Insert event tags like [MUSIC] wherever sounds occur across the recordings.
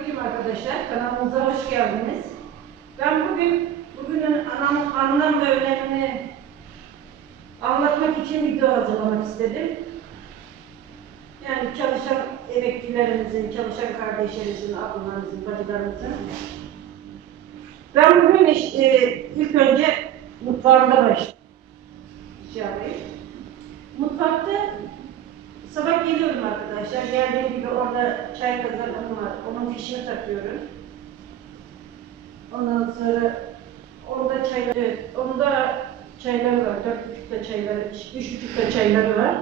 Selamünaleyküm arkadaşlar. Kanalımıza hoş geldiniz. Ben bugün bugünün anlam, anlam ve önemini anlatmak için video hazırlamak istedim. Yani çalışan emeklilerimizin, çalışan kardeşlerimizin, ablalarımızın, bacılarımızın. Ben bugün işte ilk önce mutfağımda başlayayım. Mutfakta Sabah geliyorum arkadaşlar. Geldiğim gibi orada çay kazanım var. Onun fişini takıyorum. Ondan sonra orada çaylar, evet, onda çayları var. Dört buçukta çayları, üç buçukta çayları var.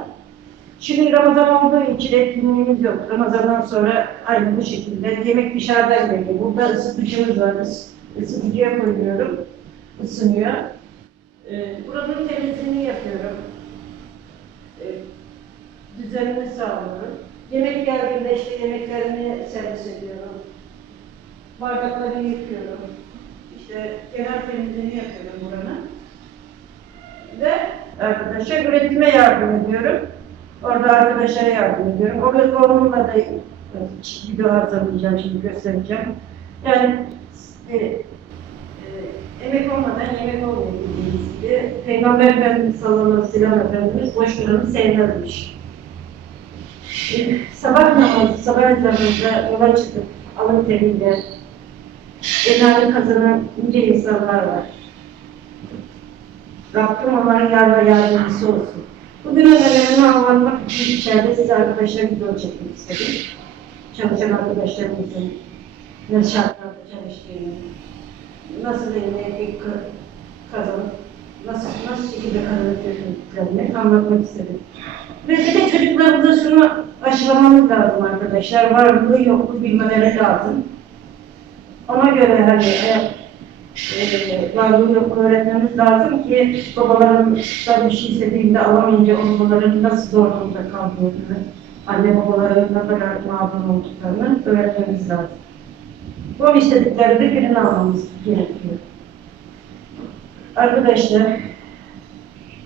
Şimdi Ramazan olduğu için etkinliğimiz yok. Ramazandan sonra aynı bu şekilde. Yemek dışarıdan geliyor. Burada ısıtıcımız var. Is- Isıtıcıya koyuyorum. Isınıyor. Ee, buranın temizliğini yapıyorum. Ee, düzenini sağlıyorum. Yemek geldiğinde işte yemeklerimi servis ediyorum. Bardakları yıkıyorum. İşte genel temizliğini yapıyorum buranın. Ve arkadaşlar üretime yardım ediyorum. Orada arkadaşlara yardım ediyorum. Orada onunla da video hazırlayacağım şimdi göstereceğim. Yani e, e, emek olmadan yemek olmuyor bildiğiniz gibi. Peygamber Efendimiz sallallahu aleyhi ve sellem Efendimiz boş duranı sevmezmiş. Sabah namazı, sabah ezanında yola çıkıp alın teriyle enali kazanan nice insanlar var. Rabbim onların yar ve yardımcısı olsun. Bugün önemini anlatmak için içeride size arkadaşlar video çekmek istedim. Çalışan arkadaşlarımızın ne şartlarda çalıştığını, nasıl bir kazanıp, nasıl, nasıl şekilde kazanıp anlatmak istedim. Ve de çocuklarımıza şunu aşılamamız lazım arkadaşlar. Varlığı yokluğu bilmeleri lazım. Ona göre hani e, e, varlığı yokluğu öğretmemiz lazım ki babaların da bir şey istediğinde alamayınca onların nasıl zor durumda kaldığını, anne babaların ne kadar mağdur olduklarını öğretmemiz lazım. Bu istediklerinde birini almamız gerekiyor. Arkadaşlar,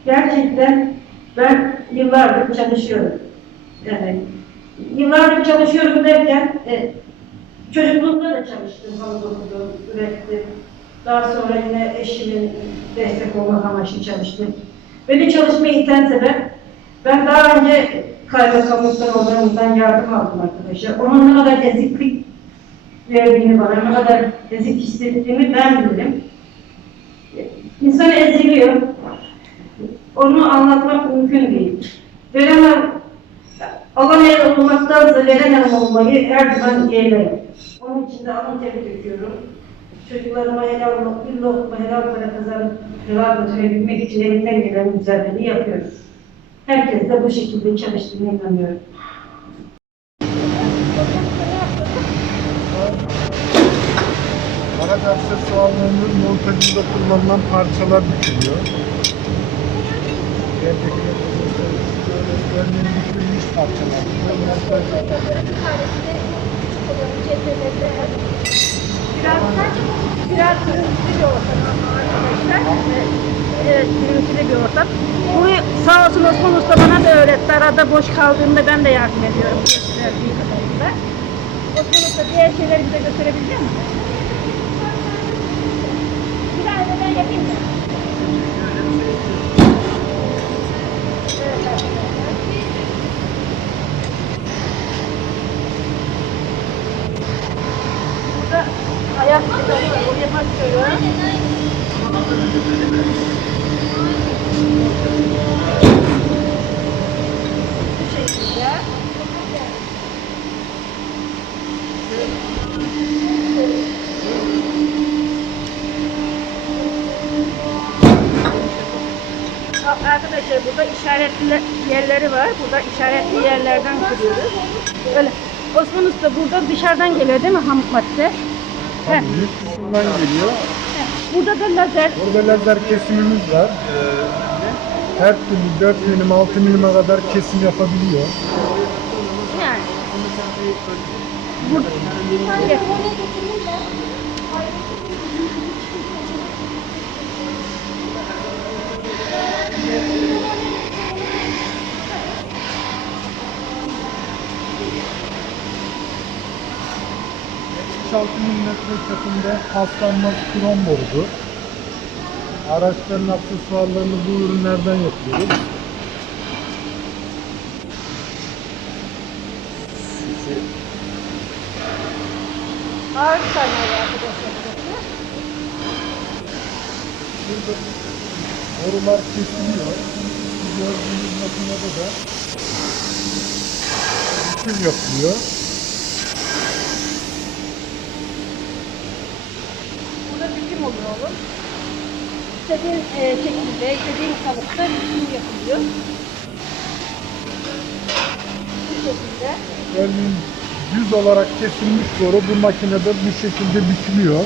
gerçekten ben yıllardır çalışıyorum. Yani yıllardır çalışıyorum derken e, çocukluğumda da çalıştım, halı dokudum, ürettim. Daha sonra yine eşimin destek olmak amaçlı çalıştım. Beni çalışmaya iten sebep, ben daha önce kaymakamlıktan olanından yardım aldım arkadaşlar. Onun ne kadar eziklik verdiğini bana, ne kadar ezik hissettiğimi ben bilirim. İnsan eziliyor. Onu anlatmak mümkün değil. Veremem, alan el olmaktansa veremem olmayı her zaman yeğlerim. Onun için de alın teri döküyorum. Çocuklarıma helal, bir lokma helal para kazanıp helal götürebilmek için elimden gelen mücadeleyi yapıyoruz. Herkes de bu şekilde çalıştığına inanıyorum. Araç aksesuarlarının montajında kullanılan parçalar dikiliyor. Gerçekten. Biraz biraz gürültülü bir ortam arkadaşlar. Bir ortam. Bu sağ olsun bana da öğretti. Arada boş kaldığımda ben de yardım ediyorum. Osman Usta diğer şeyleri bize gösterebilecek misin? Bir tane de ben yapayım? Evet, arkadaşlar. Burada Arkadaşlar burada işaretli yerleri var. Burada işaretli yerlerden kırıyoruz. Böyle Osman Usta burada dışarıdan geliyor değil mi ham madde? Heh. Kısımdan geliyor. Burada da lazer. Burada lazer kesimimiz var. Her türlü 4 milim, 6 milime kadar kesim yapabiliyor. Yani. Burada. Gel. mm çapında paslanmaz krom borudu. Araçların aksesuarlarını bu ürünlerden yapıyoruz. Ağır sarmalı arkadaşlar. Burada borular kesiliyor. Gördüğünüz makinede de biçim yapılıyor. Burada oluyor oğlum. İstediğin e, şekilde, istediğin kalıpta biçim yapılıyor. Bu şekilde. Örneğin düz olarak kesilmiş boru bu makinede bu şekilde biçiliyor.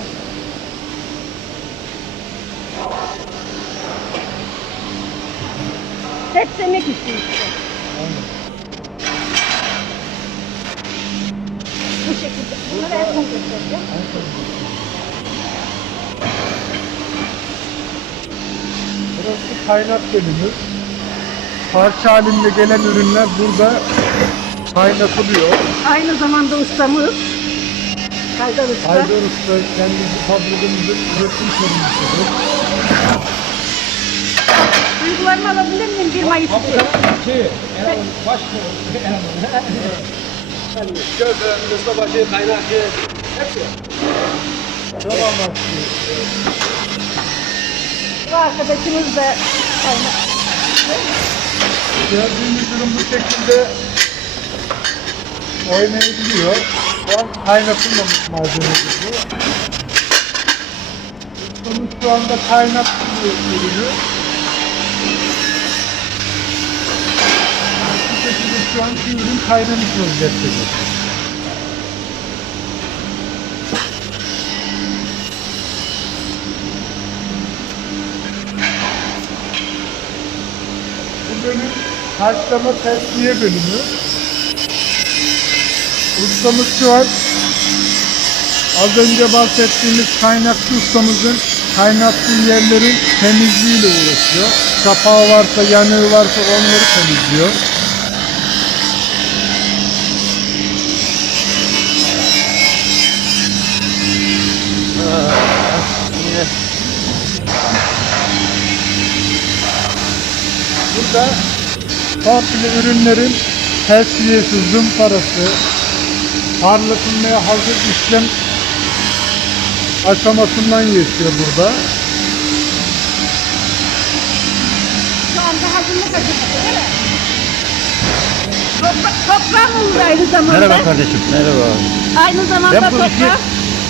Hep emek istiyor işte. Bu şekilde. Bunları en son göstereceğim. Kaynak bölümü. Parça halinde gelen ürünler burada kaynatılıyor. Aynı zamanda ustamız. Haydar Usta. Haydar Usta kendisi fabrikamızın üretim sorumlusudur. Duygularımı alabilir miyim 1 Mayıs için? Gözlerimiz, ustabaşı, kaynakçı, hepsi. Devam ediyor. Bu arkadaşımız da kaynak. Gördüğünüz ürün bu şekilde oynayabiliyor. Şu an kaynatılmamış malzemesi bu. Ustamız şu anda kaynattırıyor ürünü. Bu şekilde şu an şu ürün kaynamış vaziyettedir. Bölüm haşlama tesliye bölümü. Ustamız şu an az önce bahsettiğimiz kaynakçı ustamızın kaynattığı yerlerin temizliğiyle uğraşıyor. Kapağı varsa, yanığı varsa onları temizliyor. Burada komple ürünlerin tesviyesi, zımparası, parlatılmaya hazır işlem aşamasından geçiyor burada. Şu anda hazırlık aşaması değil mi? Topra toprağım olur aynı zamanda. Merhaba kardeşim. Merhaba. Aynı zamanda Ben bu işi toprak.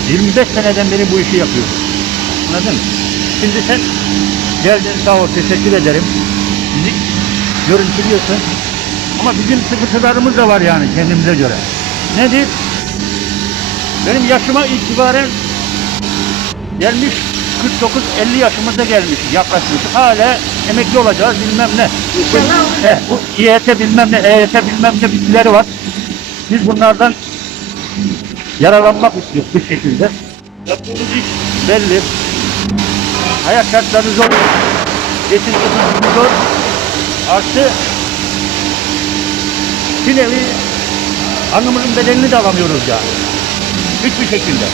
25 seneden beri bu işi yapıyorum. Anladın mı? Şimdi sen geldin sağ ol teşekkür ederim. Bizi görüntülüyorsun. Ama bizim sıkıntılarımız da var yani kendimize göre. Nedir? Benim yaşıma itibaren gelmiş 49-50 yaşımıza gelmiş yaklaşmış. Hala emekli olacağız bilmem ne. İnşallah olacak. He, bu İET bilmem ne, EYT bilmem ne bilgileri var. Biz bunlardan yararlanmak istiyoruz bir şekilde. Yaptığımız iş belli. Hayat şartları zor. Geçim zor. Artı bir nevi hanımımızın bedelini de alamıyoruz ya. Hiçbir şekilde.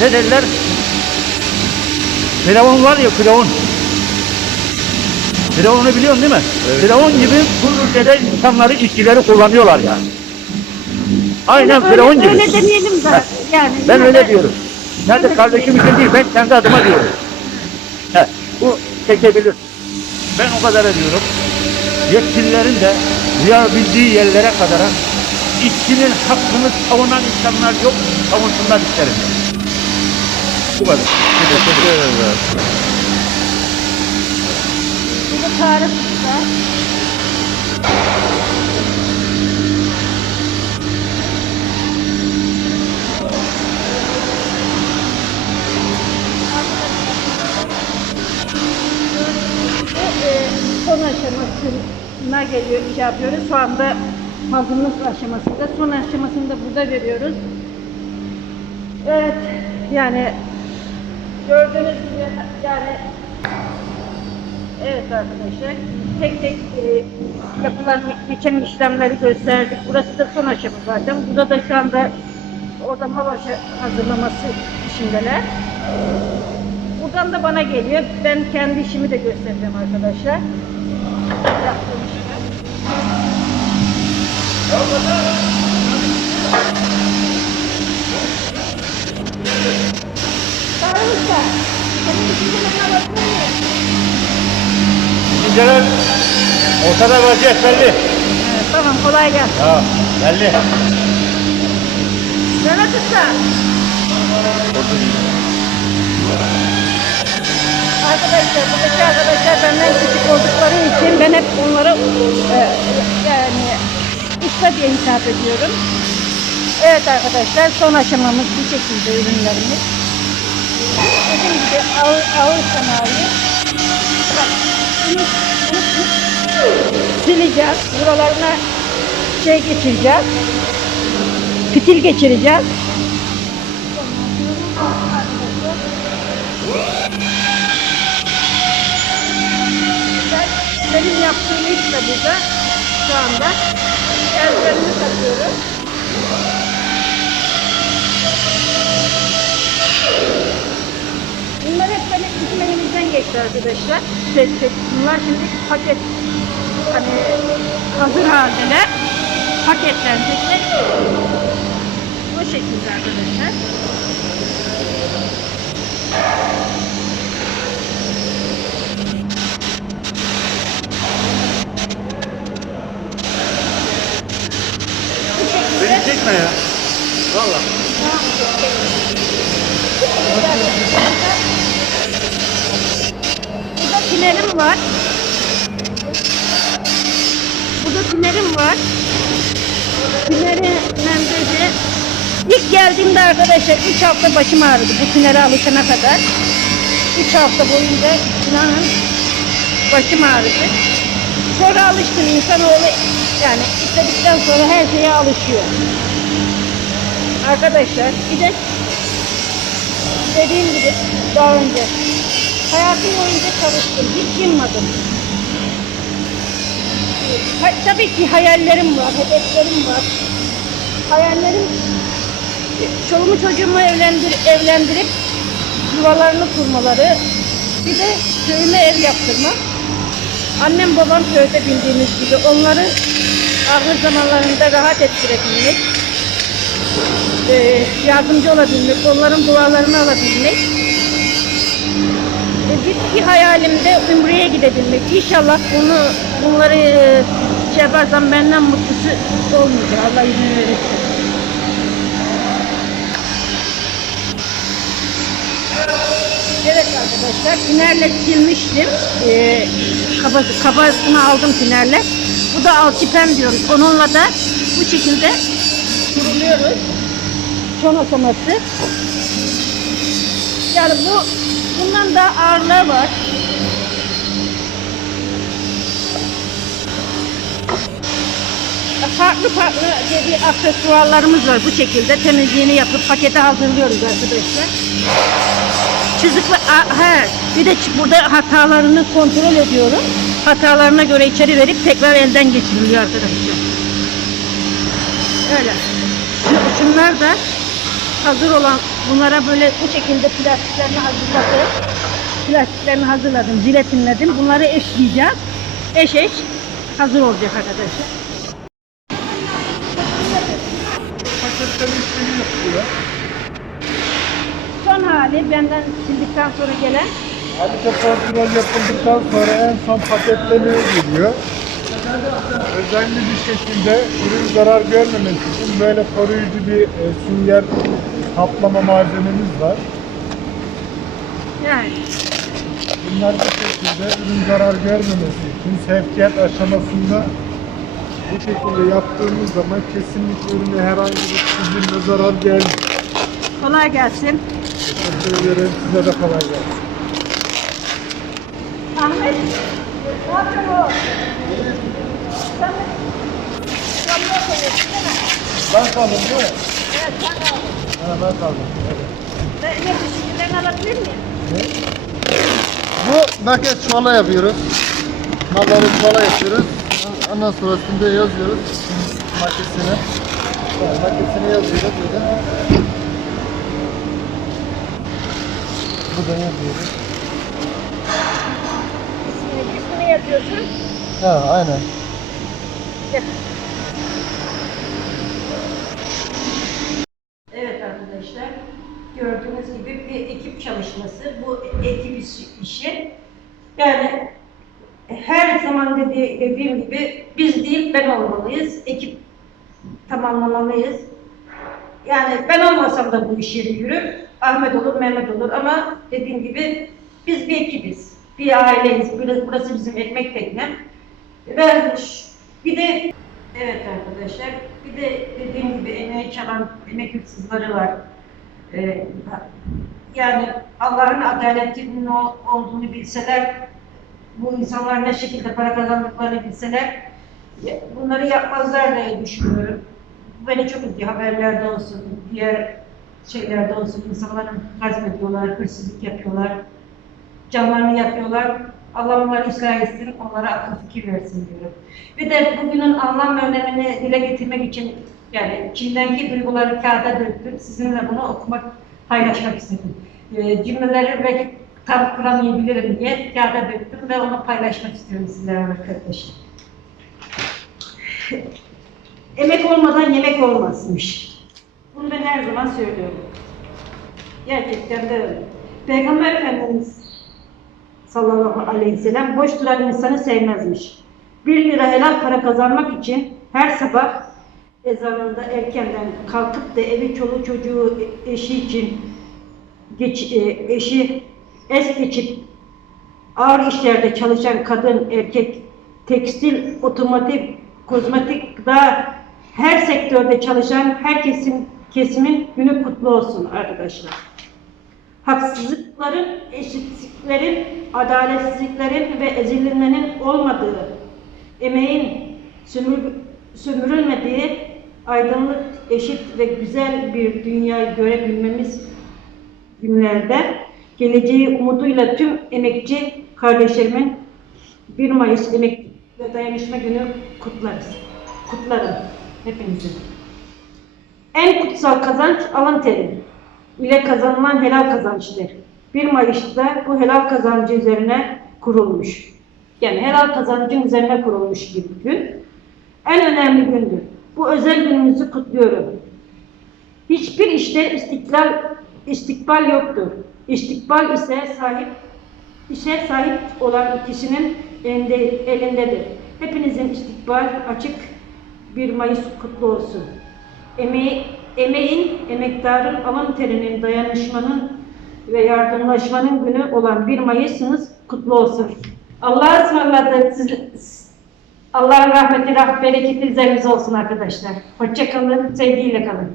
Ne derler? Firavun var ya Firavun. Firavun'u biliyorsun değil mi? Firavun gibi bu ülkede insanları, işçileri kullanıyorlar yani. Aynen öyle, Firavun gibi. Öyle demeyelim de. Yani Ben öyle de- diyorum. Nerede kardeşim için değil, ben kendi adıma diyorum. He, bu çekebilir. Ben o kadar diyorum. Yetkililerin de duyabildiği yerlere kadar işçinin hakkını savunan insanlar yok, savunsunlar isterim. Bu kadar. Teşekkür ederim. Bu da Tarık son aşamasına geliyor, şey yapıyoruz. Şu anda hazırlık aşamasında. Son aşamasını da burada veriyoruz. Evet, yani gördüğünüz gibi yani Evet arkadaşlar, tek tek e, yapılan geçen işlemleri gösterdik. Burası da son aşama zaten. Burada da şu anda Oradan hava hazırlaması işindeler. Buradan da bana geliyor. Ben kendi işimi de göstereceğim arkadaşlar. Yaptığım? Düşünceler ortada vaziyet belli. Evet, tamam kolay gelsin. Ha, belli. Mehmet Usta. Arkadaşlar, buradaki arkadaşlar benden küçük oldukları için ben hep onlara e, yani usta diye hitap ediyorum. Evet arkadaşlar, son aşamamız bu şekilde ürünlerimiz. Dediğim gibi ağır, ağır sanayi. Sileceğiz. Buralarına şey geçireceğiz. Fitil geçireceğiz. Yaptığım iş de burada şu anda. Eldivenimi takıyorum. Bunlar hep benim bizim elimizden geçti arkadaşlar. Tek. Bunlar şimdi paket hani hazır haldeler. Paketlenecekler. Bu şekilde arkadaşlar. Bu çekme ya. Valla. Burada tünelim var. Burada tünelim var. Tüneri menbezi. İlk geldiğimde arkadaşlar 3 hafta başım ağrıdı bu tünere alışana kadar. 3 hafta boyunca inanın başım ağrıdı. Sonra alıştım insanoğlu yani istedikten sonra her şeye alışıyor. Arkadaşlar bir de dediğim gibi daha önce hayatım boyunca çalıştım. Hiç yılmadım. Ha, tabii ki hayallerim var, hedeflerim var. Hayallerim çoluğumu çocuğumu evlendir, evlendirip yuvalarını kurmaları. Bir de köyüme ev yaptırmak. Annem babam köyde bildiğiniz gibi onları ağır zamanlarında rahat ettirebilmek. Ee, yardımcı olabilmek, onların dualarını alabilmek. E, Bir, bir hayalim de Ümre'ye gidebilmek. İnşallah bunu bunları e, şey yaparsam benden mutlusu olmayacak. Allah izin verirse. Evet arkadaşlar, tinerle silmiştim. Ee, kaba, kabasını aldım tinerle. Bu da alçipen diyoruz. Onunla da bu şekilde kuruluyoruz. Son aşaması. Yani bu bundan da ağırlığı var. Farklı farklı dedi aksesuarlarımız var bu şekilde temizliğini yapıp pakete hazırlıyoruz arkadaşlar. Çizikli, he, bir de burada hatalarını kontrol ediyorum. Hatalarına göre içeri verip tekrar elden geçiriliyor arkadaşlar. Öyle. Şu- Şunlar da hazır olan bunlara böyle bu şekilde plastiklerini hazırladım. Plastiklerini hazırladım, jiletinledim. Bunları eşleyeceğiz. Eş eş hazır olacak arkadaşlar. Son hali benden sildikten sonra gelen Kalite kontrol yapıldıktan sonra en son paketlemeye giriyor. Özenli bir şekilde ürün zarar görmemesi için böyle koruyucu bir e, sünger kaplama malzememiz var. yani Bunlar bu şekilde ürün zarar görmemesi için sevkiyat aşamasında bu şekilde yaptığımız zaman kesinlikle ürüne herhangi bir çizilme zarar gelmiyor. kolay gelsin. Teşekkür ederim. Size de kolay gelsin. Ahmet, ne yapıyorsun? Sen de camda koyuyorsun değil mi? Ben kaldım değil mi? Evet, sen al. Ha, ben kaldım. Evet. Ne, ne düşüncelerini alabilir miyim? Bu nakit çuvala yapıyoruz. Malları çuvala yapıyoruz. Ondan sonrasında yazıyoruz maketine. Maketini yazıyoruz böyle. Buradan yazıyoruz. İsmini, ismini yazıyorsun. Ha aynen. Evet arkadaşlar, gördüğünüz gibi bir ekip çalışması, bu ekip iş- işi. Yani her zaman dedi, dediğim gibi biz değil ben olmalıyız, ekip tamamlamalıyız. Yani ben olmasam da bu iş yeri yürür, Ahmet olur, Mehmet olur ama dediğim gibi biz bir ekibiz, bir aileyiz, burası, bizim ekmek teknem. Ş- bir de Evet arkadaşlar. Bir de dediğim gibi emeği çalan emek hırsızları var. Ee, yani Allah'ın adaletinin olduğunu bilseler, bu insanlar ne şekilde para kazandıklarını bilseler, bunları yapmazlar diye düşünüyorum. Bu beni çok üzüyor. Haberlerde olsun, diğer şeylerde olsun. insanların gasp ediyorlar, hırsızlık yapıyorlar, canlarını yapıyorlar. Allah onları ıslah etsin, onlara akıl fikir versin diyorum. Bir de bugünün anlam ve önemini dile getirmek için yani içimdeki duyguları kağıda döktüm. Sizinle bunu okumak, paylaşmak istedim. Ee, cümleleri belki tam kuramayabilirim diye kağıda döktüm ve onu paylaşmak istiyorum sizlerle arkadaşlar. [LAUGHS] Emek olmadan yemek olmazmış. Bunu ben her zaman söylüyorum. Gerçekten de öyle. Peygamber Efendimiz sallallahu aleyhi ve sellem boş duran insanı sevmezmiş. Bir lira helal para kazanmak için her sabah ezanında erkenden kalkıp da evi çoluğu çocuğu eşi için geç, e, eşi es geçip ağır işlerde çalışan kadın, erkek, tekstil, otomotiv, kozmetik, gıda her sektörde çalışan her kesim, kesimin günü kutlu olsun arkadaşlar haksızlıkların, eşitsizliklerin, adaletsizliklerin ve ezilmenin olmadığı, emeğin sömür, sömürülmediği, aydınlık, eşit ve güzel bir dünyayı görebilmemiz günlerde geleceği umuduyla tüm emekçi kardeşlerimin 1 Mayıs Emek ve Dayanışma Günü kutlarız. Kutlarım hepinizi. En kutsal kazanç alın teri ile kazanılan helal kazançtır. 1 Mayıs'ta bu helal kazancı üzerine kurulmuş. Yani helal kazancın üzerine kurulmuş bir gün. En önemli gündür. Bu özel günümüzü kutluyorum. Hiçbir işte istiklal, istikbal yoktur. İstikbal ise sahip, işe sahip olan kişinin elinde, elindedir. Hepinizin istikbal açık 1 Mayıs kutlu olsun. Emeği, emeğin, emektarın, alın terinin, dayanışmanın ve yardımlaşmanın günü olan 1 Mayıs'ınız kutlu olsun. Allah'a ısmarladık. Allah'ın rahmeti, rah bereketi üzerinize olsun arkadaşlar. Hoşça kalın, sevgiyle kalın.